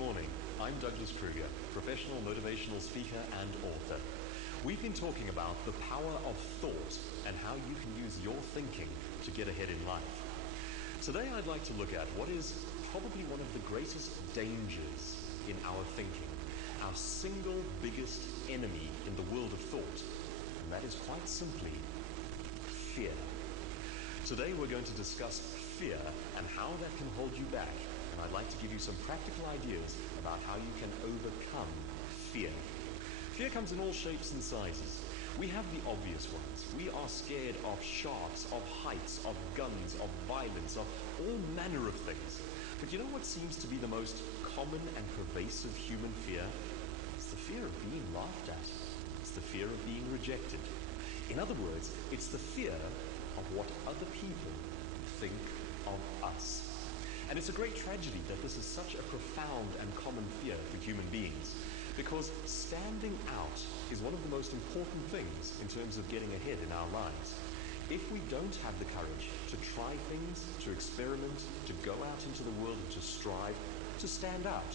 morning. I'm Douglas Kruger, professional motivational speaker and author. We've been talking about the power of thought and how you can use your thinking to get ahead in life. Today I'd like to look at what is probably one of the greatest dangers in our thinking, our single biggest enemy in the world of thought, and that is quite simply fear. Today we're going to discuss fear and how that can hold you back, and I'd like to give you some practical ideas about how you can overcome fear. Fear comes in all shapes and sizes. We have the obvious ones. We are scared of sharks, of heights, of guns, of violence, of all manner of things. But you know what seems to be the most common and pervasive human fear? It's the fear of being laughed at. It's the fear of being rejected. In other words, it's the fear of what other people think of us. And it's a great tragedy that this is such a profound and common fear for human beings, because standing out is one of the most important things in terms of getting ahead in our lives. If we don't have the courage to try things, to experiment, to go out into the world and to strive, to stand out,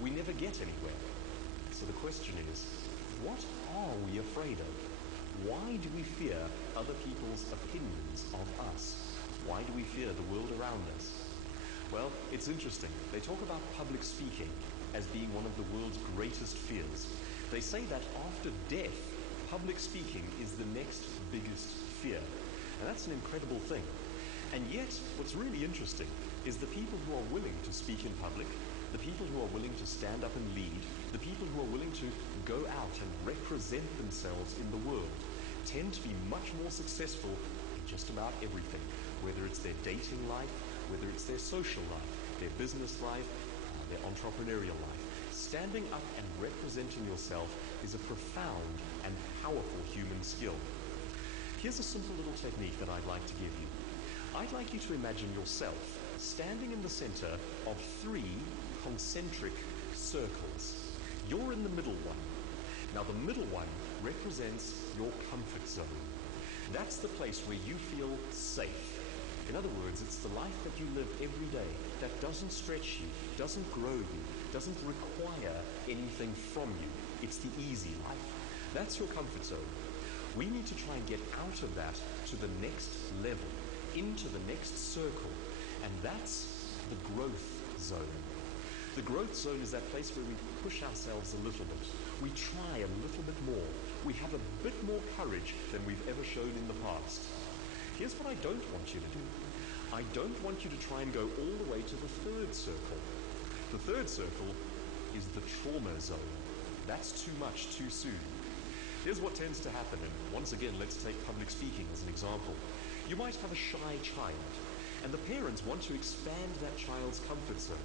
we never get anywhere. So the question is, what are we afraid of? Why do we fear other people's opinions of us? Why do we fear the world around us? Well, it's interesting. They talk about public speaking as being one of the world's greatest fears. They say that after death, public speaking is the next biggest fear. And that's an incredible thing. And yet, what's really interesting is the people who are willing to speak in public, the people who are willing to stand up and lead, the people who are willing to go out and represent themselves in the world, tend to be much more successful in just about everything, whether it's their dating life, whether it's their social life, their business life, their entrepreneurial life. Standing up and representing yourself is a profound and powerful human skill. Here's a simple little technique that I'd like to give you. I'd like you to imagine yourself standing in the center of 3 concentric circles. You're in the middle one. Now the middle one represents your comfort zone. That's the place where you feel safe. In other words, it's the life that you live every day that doesn't stretch you, doesn't grow you, doesn't require anything from you. It's the easy life. That's your comfort zone. We need to try and get out of that to the next level, into the next circle, and that's the growth zone. The growth zone is that place where we push ourselves a little bit. We try a little bit more. We have a bit more courage than we've ever shown in the past. Here's what I don't want you to do. I don't want you to try and go all the way to the 3rd circle. The 3rd circle is the trauma zone. That's too much too soon. Here's what tends to happen, and once again, let's take public speaking as an example. You might have a shy child, and the parents want to expand that child's comfort zone.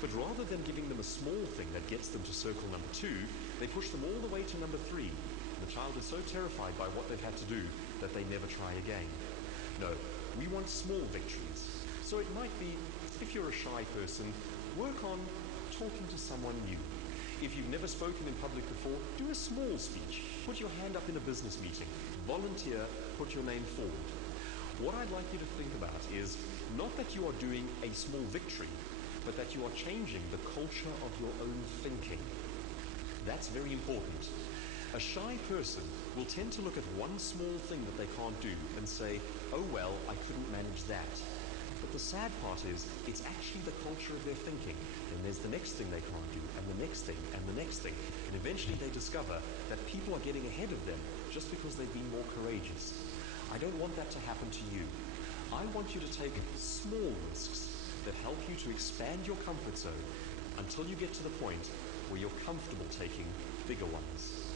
But rather than giving them a small thing that gets them to circle number 2, they push them all the way to number 3. And the child is so terrified by what they've had to do that they never try again. No, we want small victories. So it might be, if you're a shy person, work on talking to someone new. If you've never spoken in public before, do a small speech. Put your hand up in a business meeting. Volunteer, put your name forward. What I'd like you to think about is not that you are doing a small victory, but that you are changing the culture of your own thinking. That's very important. A shy person will tend to look at one small thing that they can't do and say, oh well, I couldn't manage that. But the sad part is, it's actually the culture of their thinking. Then there's the next thing they can't do, and the next thing, and the next thing. And eventually they discover that people are getting ahead of them just because they've been more courageous. I don't want that to happen to you. I want you to take small risks that help you to expand your comfort zone until you get to the point where you're comfortable taking bigger ones.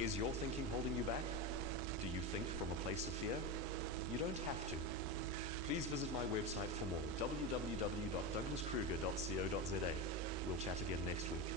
Is your thinking holding you back? Do you think from a place of fear? You don't have to. Please visit my website for more, www.douglaskruger.co.za. We'll chat again next week.